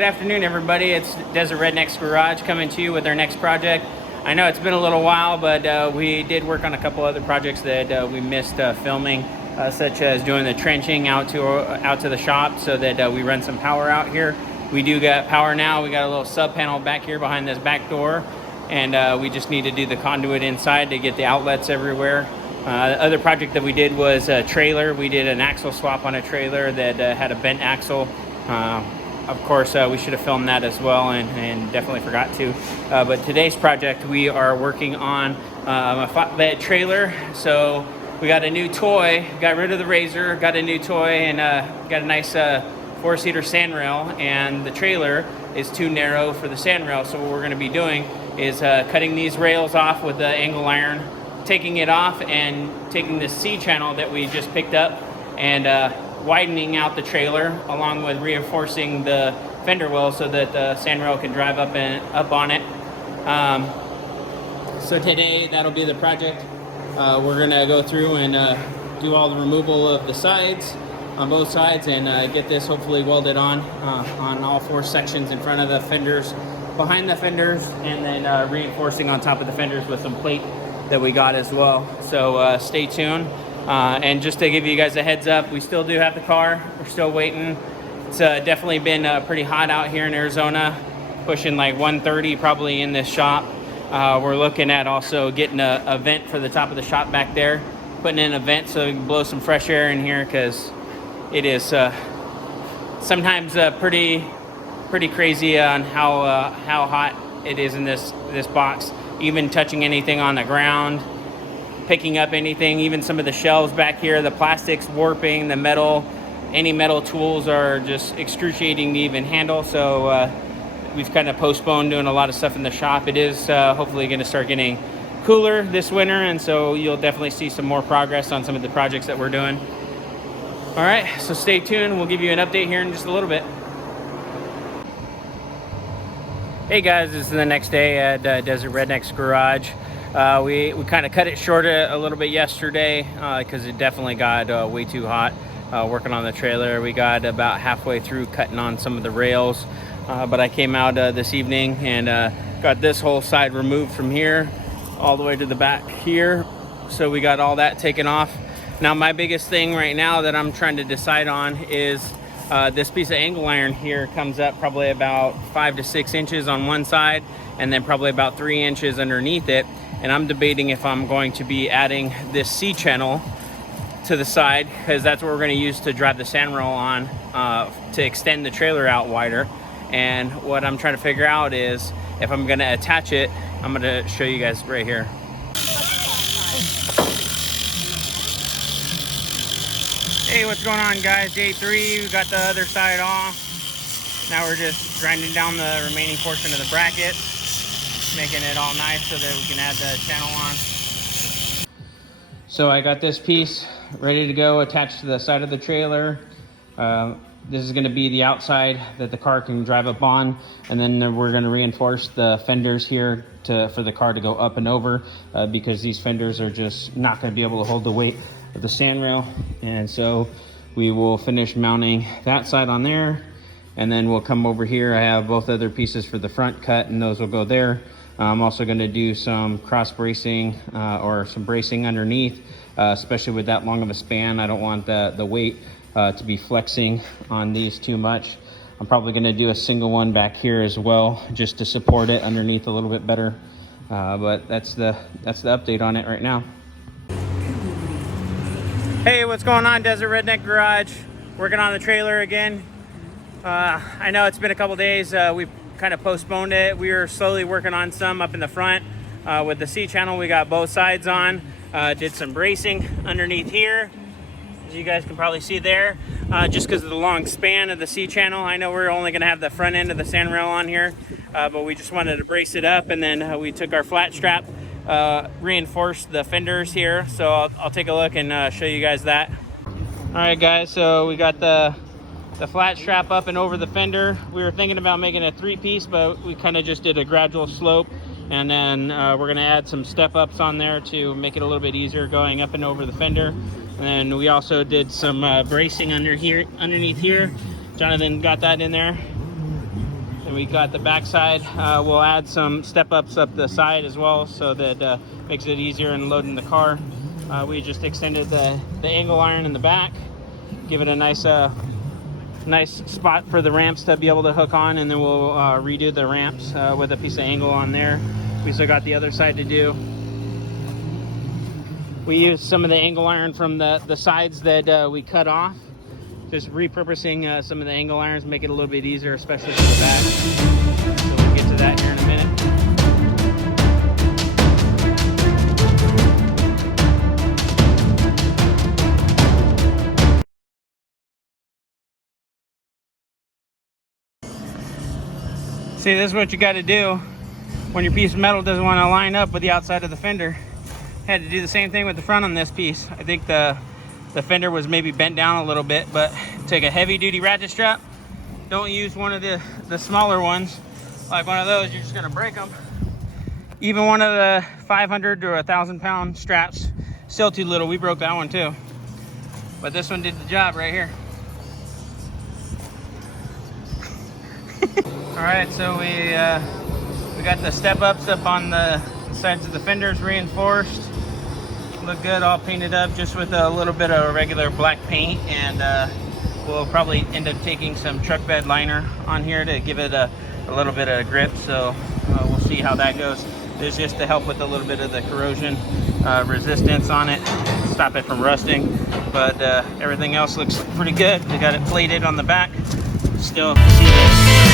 good afternoon, everybody. It's Desert Redneck's Garage coming to you with our next project. I know it's been a little while, but we did work on a couple other projects that we missed filming, such as doing the trenching out to the shop so that we run some power out here. We do got power now. We got a little sub panel back here behind this back door, and we just need to do the conduit inside to get the outlets everywhere. The other project that we did was a trailer. We did an axle swap on a trailer that had a bent axle. Of course, we should have filmed that as well, and definitely forgot to. But today's project, we are working on a flatbed trailer. So we got a new toy, got rid of the razor, got a new toy, and got a nice four-seater sandrail. And the trailer is too narrow for the sandrail. So what we're going to be doing is cutting these rails off with the angle iron, taking it off, and taking the C-channel that we just picked up and widening out the trailer along with reinforcing the fender well so that the sandrail can drive up on it. So today that'll be the project. We're gonna go through and do all the removal of the sides on both sides and get this hopefully welded on all four sections in front of the fenders, behind the fenders, and then reinforcing on top of the fenders with some plate that we got as well. So stay tuned. And just to give you guys a heads up, we still do have the car. We're still waiting. It's definitely been pretty hot out here in Arizona, pushing like 130 probably in this shop. We're looking at also getting a vent for the top of the shop back there, putting in a vent so we can blow some fresh air in here, because it is sometimes pretty crazy on how hot it is in this box. Even touching anything on the ground, picking up anything, even some of the shelves back here, the plastic's warping, the metal, any metal tools are just excruciating to even handle. So we've kind of postponed doing a lot of stuff in the shop. It is hopefully going to start getting cooler this winter, and so you'll definitely see some more progress on some of the projects that we're doing. All right, so stay tuned. We'll give you an update here in just a little bit. Hey guys, this is the next day at Desert Redneck's Garage. We kind of cut it short a little bit yesterday because it definitely got way too hot working on the trailer. We got about halfway through cutting on some of the rails, but I came out this evening and got this whole side removed from here all the way to the back here. So we got all that taken off. Now my biggest thing right now that I'm trying to decide on is this piece of angle iron here comes up probably about 5 to 6 inches on one side, and then probably about 3 inches underneath it. And I'm debating if I'm going to be adding this C-channel to the side, because that's what we're going to use to drive the sandrail on to extend the trailer out wider. And what I'm trying to figure out is if I'm going to attach it. I'm going to show you guys right here. Hey, what's going on, guys? Day 3, we got the other side off. Now we're just grinding down the remaining portion of the bracket, making it all nice so that we can add the channel on. So I got this piece ready to go, attached to the side of the trailer. This is going to be the outside that the car can drive up on, and then we're going to reinforce the fenders here for the car to go up and over, because these fenders are just not going to be able to hold the weight of the sandrail. And so we will finish mounting that side on there, and then we'll come over here. I have both other pieces for the front cut, and those will go there. I'm also going to do some cross bracing or some bracing underneath, especially with that long of a span. I don't want the weight to be flexing on these too much. I'm probably going to do a single one back here as well, just to support it underneath a little bit better. But that's the update on it right now. Hey, what's going on, Desert Redneck Garage? Working on the trailer again. I know it's been a couple days. We've kind of postponed it. We were slowly working on some up in the front. With the C-channel, we got both sides on. Did some bracing underneath here, as you guys can probably see there, just because of the long span of the C-channel. I know we're only going to have the front end of the sandrail on here, but we just wanted to brace it up, and then we took our flat strap, reinforced the fenders here. So I'll take a look and show you guys that. All right, guys, so we got the flat strap up and over the fender. We were thinking about making a 3-piece, but we kind of just did a gradual slope, and then we're going to add some step ups on there to make it a little bit easier going up and over the fender. And then we also did some bracing underneath here. Jonathan got that in there. And we got the back side. We'll add some step-ups up the side as well, so that makes it easier in loading the car. We just extended the angle iron in the back, give it a nice spot for the ramps to be able to hook on, and then we'll redo the ramps with a piece of angle on there. We still got the other side to do. We used some of the angle iron from the sides that we cut off. Just repurposing some of the angle irons, make it a little bit easier, especially for the back. So we'll get to that here in a minute. See, this is what you got to do when your piece of metal doesn't want to line up with the outside of the fender. Had to do the same thing with the front on this piece. I think the fender was maybe bent down a little bit, but take a heavy duty ratchet strap. Don't use one of the smaller ones. Like one of those, you're just gonna break them. Even one of the 500 or 1,000 pound straps, still too little. We broke that one too. But this one did the job right here. All right, so we got the step ups up on the sides of the fenders reinforced. Look good, all painted up just with a little bit of regular black paint, and we'll probably end up taking some truck bed liner on here to give it a little bit of grip. So we'll see how that goes. This is just to help with a little bit of the corrosion resistance on it, stop it from rusting. But everything else looks pretty good. We got it plated on the back. Still see this.